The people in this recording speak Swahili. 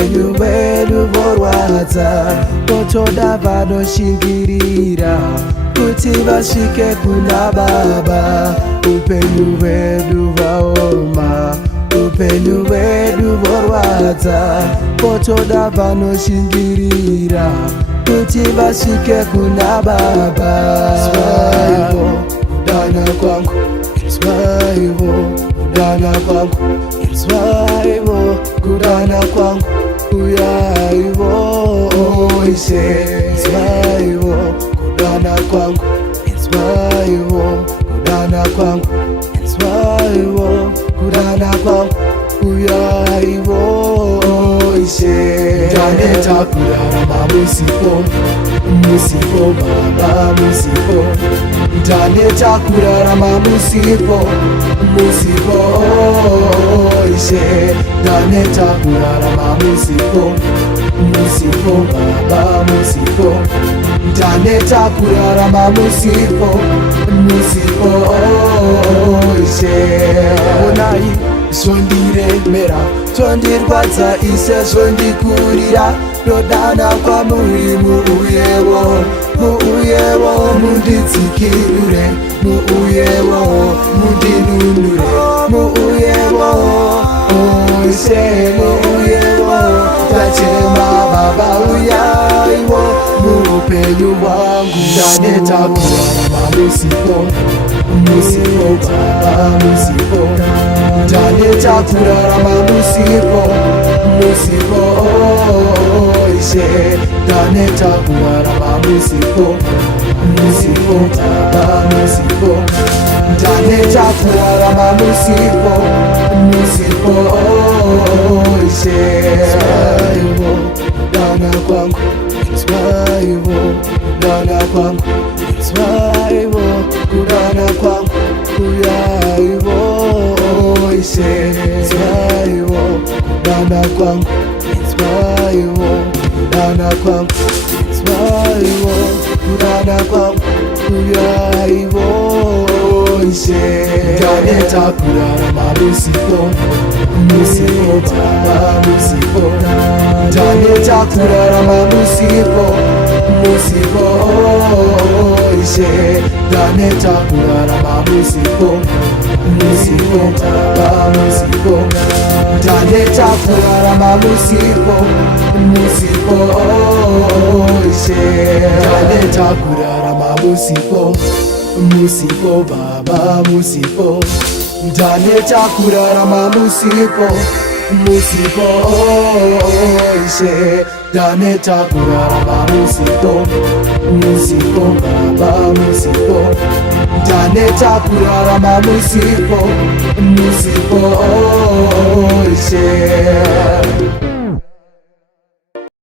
upenyu hwedu vorwadza, votoda vanoshingirira kuti vasvike kuna Baba. Upenyu hwedu vaoma, upenyu hwedu vorwadza, votoda vanoshingirira kuti vasvike kuna Baba. Svaivo kudana kwangu, svaivo kudana kwangu, svaivo kudana kwangu, uyaivo Ishe. Svaivo kudana kwangu, svaivo kudana kwangu, svaivo kudana kwangu, uyaivo Ishe. Ndaneta kurarama musipo, musipo Baba musipo. Ndaneta kurarama musipo, musipo Ishe. Ndaneta kurarama musipo, musipo Baba musipo. Ndaneta kurarama musipo, musipo Ishe. Onai zvondiremera, zvondirwadza Ishe, zvondikurira, ndodana kwamuri muuyewo, muuyewo munditsikirure, muuyewo mundinunure, muuyewo Ishe, muuyewo tachema Baba, uyaiwo muupenyu hwangu. Ndaneta kurarama musipo, musipo Baba musipo. Ndaneta kurarama musipo, musipo Ishe. Ndaneta kurarama musipo, musipo Baba musipo. Ndaneta kurarama musipo, musipo Ishe. Svaivo kudana kwangu, svaivo kudana kwangu, svaivo kudana kwangu, uyaivo Ishe. Svaivo kudana kwangu, svaivo kudana kwangu, svaivo kudana kwangu, uyaivo Ishe. Ndaneta kurarama musipo, musipo Baba musipo. Ndaneta kurarama musipo, musipo Ishe. Ndaneta kurarama musipo, musipo Baba musipo. Ndaneta kurarama musipo, musipo Ishe. Ndaneta kurarama musipo, musipo Baba musipo. Ndaneta kurarama musipo, musipo Ishe. Ndaneta kurarama musipo, musipo Baba musipo. Ndaneta kurarama musipo, musipo Ishe.